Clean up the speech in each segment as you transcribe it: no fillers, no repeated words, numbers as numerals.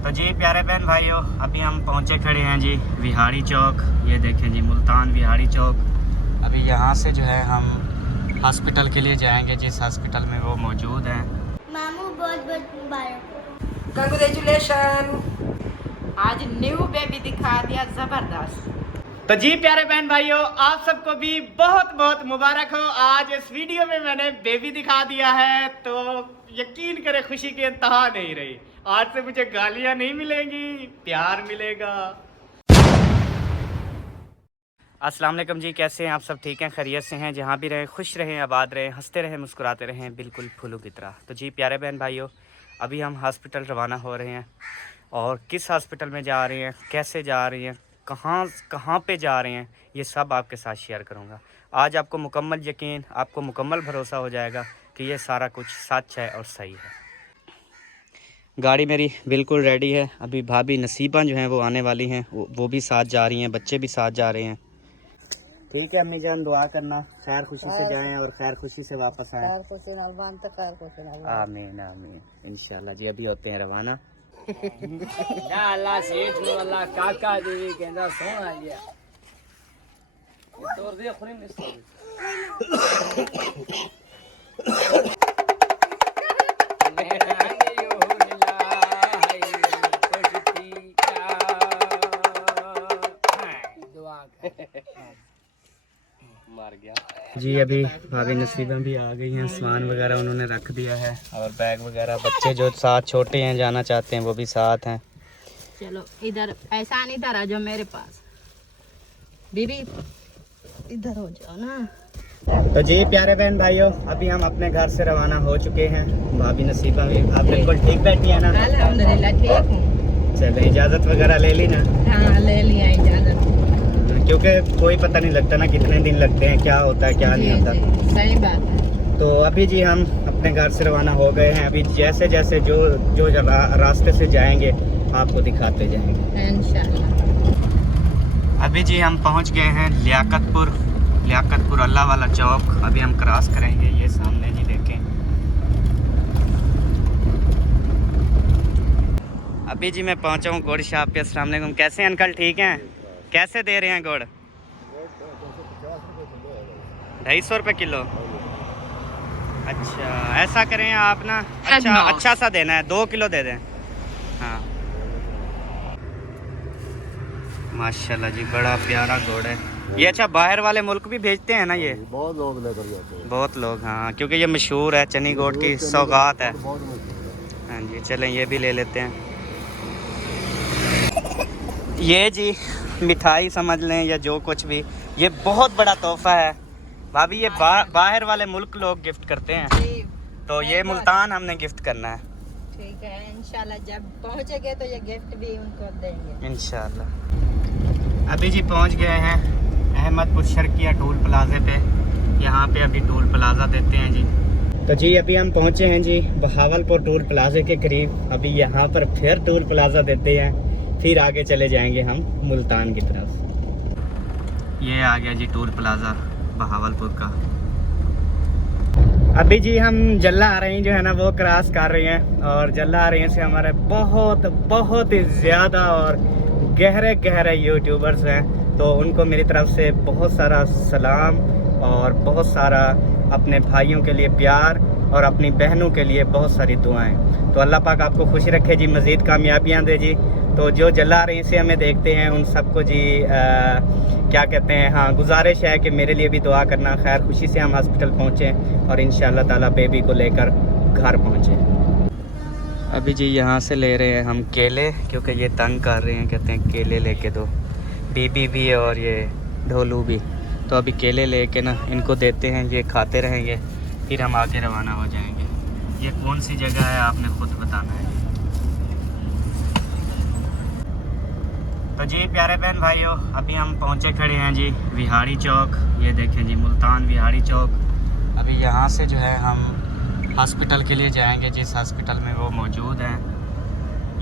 तो जी प्यारे बहन भाइयों, अभी हम पहुंचे खड़े हैं जी विहाड़ी चौक। ये देखें जी मुल्तान विहाड़ी चौक। अभी यहाँ से जो है हम हॉस्पिटल के लिए जाएंगे, जिस हॉस्पिटल में वो मौजूद हैं। मामू बहुत बहुत मुबारक। कंग्रेचुलेशन, आज न्यू बेबी दिखा दिया जबरदस्त। तो जी प्यारे बहन भाइयों, आप सबको भी बहुत बहुत मुबारक हो। आज इस वीडियो में मैंने बेबी दिखा दिया है, तो यकीन करें खुशी की इंतहा नहीं रही। आज से मुझे गालियां नहीं मिलेंगी, प्यार मिलेगा। अस्सलाम वालेकुम जी, कैसे हैं आप सब? ठीक हैं, खैरियत से हैं? जहाँ भी रहें खुश रहें, आबाद रहें, हंसते रहें, मुस्कुराते रहें, बिल्कुल फूलों की तरह। तो जी प्यारे बहन भाइयों, अभी हम हॉस्पिटल रवाना हो रहे हैं। और किस हॉस्पिटल में जा रहे हैं, कैसे जा रहे हैं, कहाँ पे जा रहे हैं, ये सब आपके साथ शेयर करूँगा। आज आपको मुकम्मल यकीन, आपको मुकम्मल भरोसा हो जाएगा कि ये सारा कुछ सच है और सही है। गाड़ी मेरी बिल्कुल रेडी है। अभी भाभी नसीबा जो हैं वो आने वाली हैं, वो भी साथ जा रही हैं, बच्चे भी साथ जा रहे हैं। ठीक है अम्मी जान, दुआ करना खैर खुशी से जाएं और खैर खुशी से वापस आएं। आमीन आमीन इंशाल्लाह जी। अभी होते हैं रवाना। अल्लाह सेठ नो अल्लाह काका देवी कहंदा सोना लिया तोर दे खुरी में मार गया जी। अभी भाभी नसीबा भी आ गई हैं, सामान वगैरह उन्होंने रख दिया है और बैग वगैरह। बच्चे जो साथ छोटे हैं जाना चाहते हैं वो भी साथ हैं। चलो इधर ऐसा नहीं, इधर आ जाओ मेरे पास। बीबी इधर हो जाओ ना। तो जी प्यारे बहन भाइयों, अभी हम अपने घर से रवाना हो चुके हैं। भाभी नसीबा भी आप बिल्कुल ठीक बैठी है ना? अल्हम्दुलिल्लाह ठीक हूँ। चलो इजाज़त वगैरह ले ली ना? हाँ ले लिया इजाजत। क्योंकि कोई पता नहीं लगता ना कितने दिन लगते हैं, क्या होता है क्या नहीं होता। सही बात है। तो अभी जी हम अपने घर से रवाना हो गए हैं। अभी जैसे जैसे जो रास्ते से जाएंगे आपको दिखाते जाएंगे इंशाल्लाह। अभी जी हम पहुंच गए हैं लियाकतपुर अल्लाह वाला चौक। अभी हम क्रॉस करेंगे, ये सामने जी देखें। अभी जी मैं पहुंचा हूँ गुड़ शॉप पे। अस्सलाम वालेकुम, कैसे हैं अंकल? ठीक हैं? कैसे दे रहे हैं गुड़? 250 रुपये किलो। अच्छा ऐसा करें आप ना, अच्छा सा देना है, 2 किलो दे दें। हाँ माशाल्लाह जी, बड़ा प्यारा गुड़ है ये। अच्छा बाहर वाले मुल्क भी भेजते हैं ना ये? बहुत लोग लेकर जाते हैं, बहुत लोग। हाँ क्योंकि ये मशहूर है, चनी गुड़ की सौगात है। हाँ जी चलें ये भी ले लेते हैं। ये जी मिठाई समझ लें या जो कुछ भी, ये बहुत बड़ा तोहफा है भाभी। ये बाहर वाले मुल्क लोग गिफ्ट करते हैं, तो ये मुल्तान हमने गिफ्ट करना है। ठीक है इंशाल्लाह, जब पहुंचेंगे तो ये गिफ्ट भी उनको देंगे इंशाल्लाह। अभी जी पहुंच गए हैं अहमदपुर शर्किया टोल प्लाजे पे। यहाँ पे अभी टोल प्लाजा देते हैं जी। तो जी अभी हम पहुंचे हैं जी बहावलपुर टोल प्लाजे के करीब। अभी यहाँ पर फिर टोल प्लाजा देते हैं, फिर आगे चले जाएंगे हम मुल्तान की तरफ। ये आ गया जी टोल प्लाजा बहावलपुर का। अभी जी हम जल्ला आ रही जो है ना वो क्रॉस कर रहे हैं, और जल्ला आ रही से हमारे बहुत ही ज़्यादा और गहरे यूट्यूबर्स हैं। तो उनको मेरी तरफ से बहुत सारा सलाम और बहुत सारा अपने भाइयों के लिए प्यार और अपनी बहनों के लिए बहुत सारी दुआएं। तो अल्लाह पाक आपको खुश रखे जी, मज़ीद कामयाबियाँ दे जी। तो जो जला रही से हमें देखते हैं उन सबको जी क्या कहते हैं, हाँ गुजारिश है कि मेरे लिए भी दुआ करना। खैर खुशी से हम हॉस्पिटल पहुँचे और इंशाअल्लाह ताला बेबी को लेकर घर पहुँचे। अभी जी यहाँ से ले रहे हैं हम केले, क्योंकि ये तंग कर रहे हैं, कहते हैं केले लेके दो। बीबी भी और ये ढोलू भी। तो अभी केले लेके ना इनको देते हैं, ये खाते रहेंगे, फिर हम आगे रवाना हो जाएंगे। ये कौन सी जगह है आपने खुद बताना है। तो जी प्यारे बहन भाइयों, अभी हम पहुंचे खड़े हैं जी विहाड़ी चौक। ये देखें जी मुल्तान विहाड़ी चौक। अभी यहाँ से जो है हम हॉस्पिटल के लिए जाएंगे, जिस हॉस्पिटल में वो मौजूद हैं।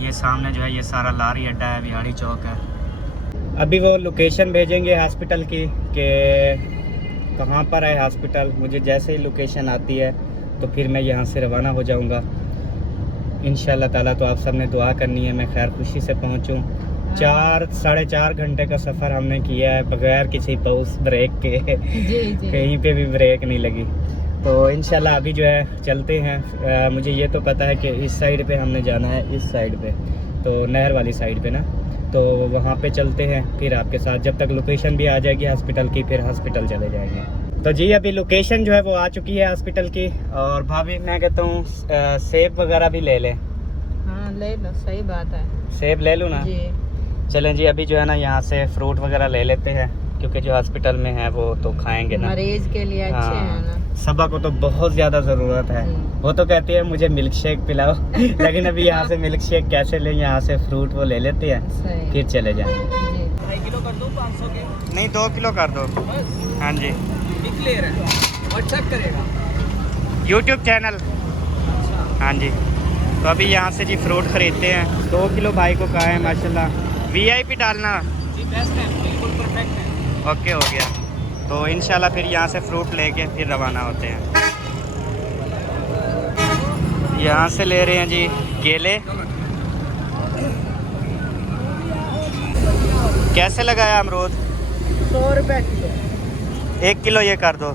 ये सामने जो है ये सारा लारी अड्डा है, विहाड़ी चौक है। अभी वो लोकेशन भेजेंगे हॉस्पिटल की कि कहाँ पर है हॉस्पिटल। मुझे जैसे ही लोकेशन आती है तो फिर मैं यहाँ से रवाना हो जाऊँगा इंशाल्लाह ताला। तो आप सब ने दुआ करनी है मैं खैर खुशी से पहुंचूं। 4-4.5 घंटे का सफ़र हमने किया है बगैर किसी पॉज ब्रेक के। जी जी। कहीं पे भी ब्रेक नहीं लगी। तो इंशाल्लाह अभी जो है चलते हैं। मुझे ये तो पता है कि इस साइड पे हमने जाना है, इस साइड पे, तो नहर वाली साइड पे ना, तो वहाँ पे चलते हैं फिर आपके साथ। जब तक लोकेशन भी आ जाएगी हॉस्पिटल की फिर हॉस्पिटल चले जाएंगे। तो जी अभी लोकेशन जो है वो आ चुकी है हॉस्पिटल की। और भाभी मैं कहता हूँ सेब वगैरह भी ले लें। हाँ ले लो, सही बात है। सेब ले लूँ ना? जी। चलें जी अभी जो है ना यहाँ से फ्रूट वगैरह ले लेते हैं क्योंकि जो हॉस्पिटल में है वो तो खाएंगे ना, मरीज के लिए अच्छे हैं ना। सबा को तो बहुत ज़्यादा ज़रूरत है। वो तो कहती है मुझे मिल्क शेक पिलाओ लेकिन अभी यहाँ से मिल्क शेक कैसे लें, यहाँ से फ्रूट वो ले लेते हैं सही। फिर चले जाएंगे। जी। 2.5 किलो कर दो 500 के नहीं 2 किलो कर दो। हाँ जी क्लियर है। व्हाट्सएप करेगा यूट्यूब चैनल। हाँ जी तो अभी यहाँ से जी फ्रूट ख़रीदते हैं। 2 किलो भाई को कहा है माशाल्लाह। VIP डालना जी, बेस्ट है, बिल्कुल परफेक्ट है। ओके हो गया। तो इंशाल्लाह फिर यहाँ से फ्रूट लेके फिर रवाना होते हैं। यहाँ से ले रहे हैं जी केले। कैसे लगाया अमरूद? 100 रुपए किलो। 1 किलो ये कर दो।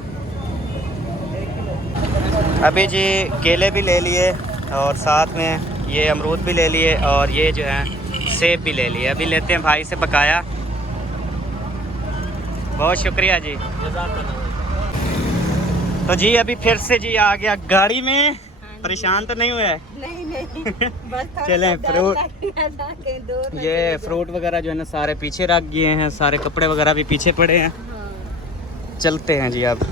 अभी जी केले भी ले लिए और साथ में ये अमरूद भी ले लिए और ये जो है सेब भी ले लिए। अभी लेते हैं भाई से बकाया। बहुत शुक्रिया जी। तो जी अभी फिर से जी आ गया गाड़ी में। परेशान तो नहीं हुए? नहीं नहीं बस थोड़ा चलें सा फ्रूट, डर लग रहा था कहीं दूर न ये चले फ्रूट वगैरह जो है ना सारे पीछे रख गए हैं, सारे कपड़े वगैरह भी पीछे पड़े हैं। जाए। हाँ। चलते हैं जी अब।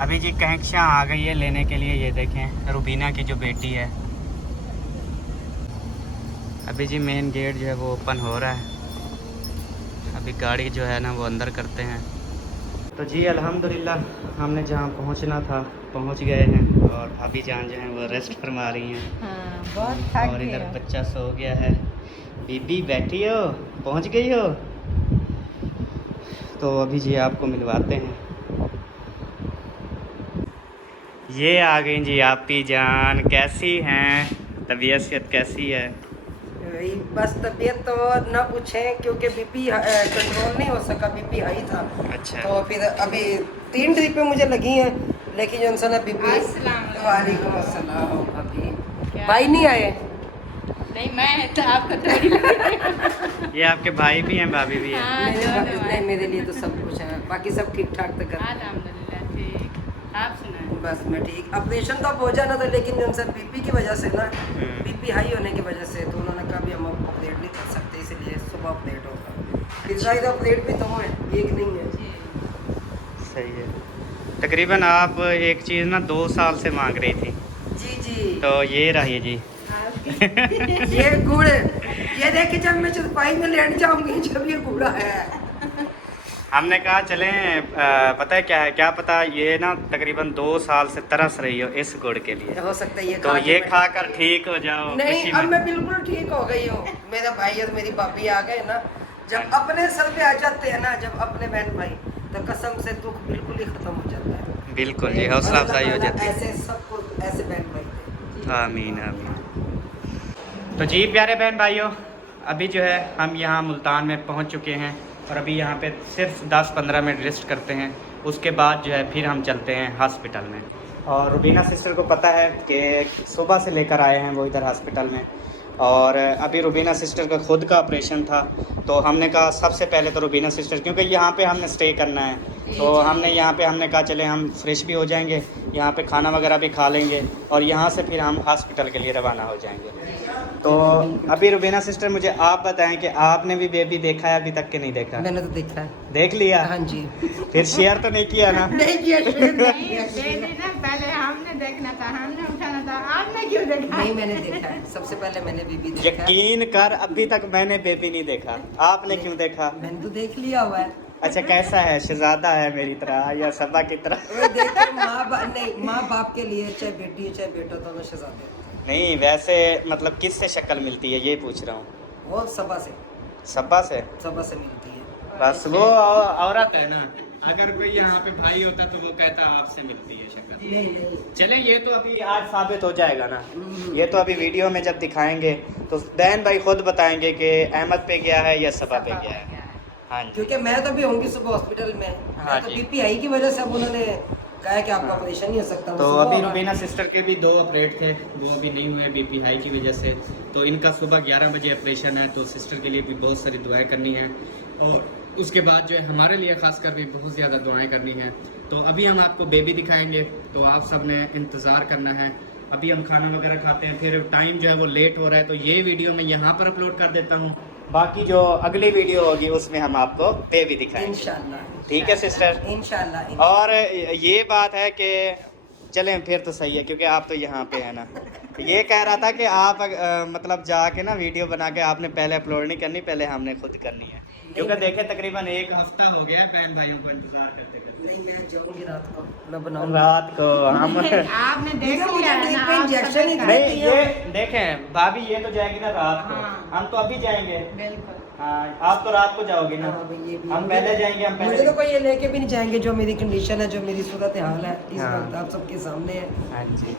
अभी जी कहकशां आ गई है लेने के लिए। ये देखें रुबीना की जो बेटी है। अभी जी मेन गेट जो है वो ओपन हो रहा है। अभी गाड़ी जो है ना वो अंदर करते हैं। तो जी अल्हम्दुलिल्लाह हमने जहाँ पहुँचना था पहुँच गए हैं और भाभी जान जो है वो रेस्ट फरमा रही हैं। हाँ, बहुत थक और इधर गया। बच्चा सो गया है। बीबी बैठी हो, पहुँच गई हो? तो अभी जी आपको मिलवाते हैं। ये आ गई जी आपी जान। कैसी हैं? तबीयत कैसी है? वही बस तबीयत तो ना पूछें क्योंकि बीपी कंट्रोल नहीं हो सका, बीपी हाई था। अच्छा। तो फिर अभी 3 ड्रिपें मुझे लगी हैं लेकिन जो है बीपी। वालेकुम अस्सलाम। अभी भाई नहीं आए? नहीं मैं तो आपको थोड़ी ये आपके भाई भी हैं भाभी भी हैं? हाँ, दोनों नहीं मेरे लिए तो सब कुछ है, बाकी सब ठीक ठाक तो कर। अल्हम्दुलिल्लाह ठीक। आप सुनाएं। बस मैं ठीक। ऑपरेशन तो अब हो जाना था लेकिन जो है बीपी की वजह से ना, बीपी हाई होने की वजह से तो उन्होंने कहा भी हम आपको अपडेट नहीं कर सकते, इसलिए सुबह अपडेट होगा। फिर शायद अपडेट भी 2 है, एक नहीं है। सही है। तकरीबन आप एक चीज़ ना 2 साल से मांग रही थी। जी जी। तो ये रही जी। ये गुड़, ये देखिए जब मैं चौपाई में लेट जाऊंगी जब ये गुड़ा है। हमने कहा चलें पता है क्या है, क्या पता ये ना तकरीबन 2 साल से तरस रही हो इस गुड़ के लिए। हो सकता है ये तो खा के ये मैं- खाकर ठीक हो जाओ। नहीं खुशी अब में। मैं बिल्कुल ठीक हो गई हूँ। मेरा भाई और मेरी भाभी आ गए ना, जब अपने सर पे आ जाते हैं ना, जब अपने बहन भाई, तो कसम से दुख बिल्कुल ही खत्म हो जाता है। बिल्कुल जी, हौसला अफजाई हो जाती है। ऐसे सबको ऐसे बहन भाई थे। आमीन आमीन। तो जी प्यारे बहन भाइयों, अभी जो है हम यहाँ मुल्तान में पहुँच चुके हैं और अभी यहाँ पे सिर्फ 10-15 मिनट रेस्ट करते हैं। उसके बाद जो है फिर हम चलते हैं हॉस्पिटल में। और रुबीना सिस्टर को पता है कि सुबह से लेकर आए हैं वो इधर हॉस्पिटल में। और अभी रुबीना सिस्टर का खुद का ऑपरेशन था, तो हमने कहा सबसे पहले तो रुबीना सिस्टर, क्योंकि यहाँ पे हमने स्टे करना है, तो हमने यहाँ पे हमने कहा चले हम फ्रेश भी हो जाएंगे, यहाँ पे खाना वगैरह भी खा लेंगे और यहाँ से फिर हम हॉस्पिटल के लिए रवाना हो जाएंगे। तो अभी रुबीना सिस्टर मुझे आप बताएं कि आपने भी बेबी देखा है अभी तक कि नहीं देखा? मैंने तो देखा है। देख लिया? हाँ जी। फिर शेयर तो नहीं किया ना? नहीं किया शेयर नहीं किया। पहले हमने देखना था, हमने उठाना था, आपने क्यों देखा? नहीं मैंने देखा है, सबसे पहले मैंने बीबी देखा है। यकीन कर अभी तक मैंने बेबी नहीं देखा। आपने क्यों देखा? मैंने तो देख लिया हुआ है। अच्छा कैसा है? शहजादा है मेरी तरह या सबा की तरह? वो देखकर माँ बाप के लिए चाहे बेटी है चाहे बेटा दोनों शहजादे। नहीं वैसे मतलब किस से शक्ल मिलती है ये पूछ रहा हूँ। वो सबा से सबा से? सबा से मिलती है। बस वो औरत है ना। अगर कोई यहाँ पे भाई होता तो वो कहता आपसे मिलती है शक्ल। नहीं नहीं चले ये तो अभी आज साबित हो जाएगा ना, ये तो अभी वीडियो में जब दिखाएंगे तो बहन भाई खुद बताएंगे कि अहमद पे गया है या सबा पे गया है। हाँ जी, क्योंकि मैं तो अभी होंगी सुबह हॉस्पिटल में। हाँ मैं तो जी। बीपी हाई की वजह से अब उन्होंने कहा है कि आपका ऑपरेशन नहीं हो सकता। तो सुबह अभी होगा। रुबीना सिस्टर के भी 2 ऑपरेट थे, वो अभी नहीं हुए बीपी हाई की वजह से। तो इनका सुबह 11 बजे ऑपरेशन है, तो सिस्टर के लिए भी बहुत सारी दुआएं करनी है और उसके बाद जो है हमारे लिए खासकर भी बहुत ज़्यादा दुआएं करनी है। तो अभी हम आपको बेबी दिखाएंगे, तो आप सब ने इंतज़ार करना है। अभी हम खाना वगैरह खाते हैं, फिर टाइम जो है वो लेट हो रहा है, तो ये वीडियो मैं यहाँ पर अपलोड कर देता हूँ। बाकी जो अगली वीडियो होगी उसमें हम आपको बेबी दिखाएंगे, इंशाल्लाह। ठीक है सिस्टर? इंशाल्लाह। और ये बात है कि चलें फिर तो सही है, क्योंकि आप तो यहाँ पे है ना। ये कह रहा था कि आप मतलब जाके ना वीडियो बना के आपने पहले अपलोड नहीं करनी, पहले हमने खुद करनी है, क्योंकि देखे तकरीबन 1 हफ्ता हो गया है बहन भाइयों को इंतजार करते करते। नहीं मैं जाऊंगी रात को, मैं बनाऊंगा। रात को हम आपने देख मुझे लिया है ड्रिप ना, पे आप इंजेक्शन ही सब नहीं, देती ये है। देखें भाभी, ये तो जाएगी ना रात को, हाँ। हम तो अभी जाएंगे। बिल्कुल। हाँ, आप तो रात को जाओगी ना, हाँ, भाई, ये भी- हम पहले जाएंगे, हम मुझे पहले। तो कोई ये लेके भी नहीं जाएंगे, जो मेरी कंडीशन है, जो मेरी सूरत हाल है इस हाँ। वक्त आप सबके सामने है। हाँ जी,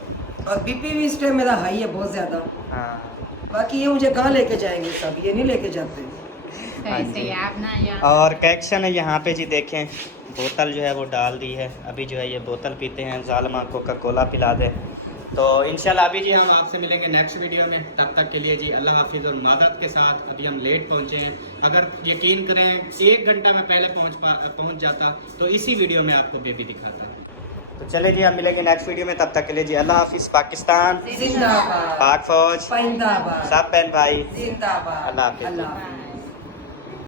और बीपी भी इस टाइम मेरा हाई है बहुत ज्यादा। हाँ। बाकी ये मुझे कहाँ लेके जाएंगे, सब ये नहीं लेके जाते। ऐसे ही आप ना यार। और कैक्शन है यहाँ पे जी, देखें बोतल जो है वो डाल दी है। अभी जो है ये बोतल पीते हैं, जालमा कोका कोला पिला दे। तो इंशाल्लाह अभी जी हम आपसे मिलेंगे नेक्स्ट वीडियो में। तब तक के लिए जी अल्लाह हाफिज़ और मादत के साथ। अभी हम लेट पहुँचे हैं, अगर यकीन करें 1 घंटा में पहले पहुँच जाता तो इसी वीडियो में आपको बेबी दिखाता। तो चले जी हम मिलेंगे नेक्स्ट वीडियो में, तब तक के लिए जी अल्लाह हाफिज़। पाकिस्तान जिंदाबाद, पाक फौज जिंदाबाद, सब बहन भाई, जिंदाबाद, अल्लाह हाफिज़। अल्लाह हाफिज़।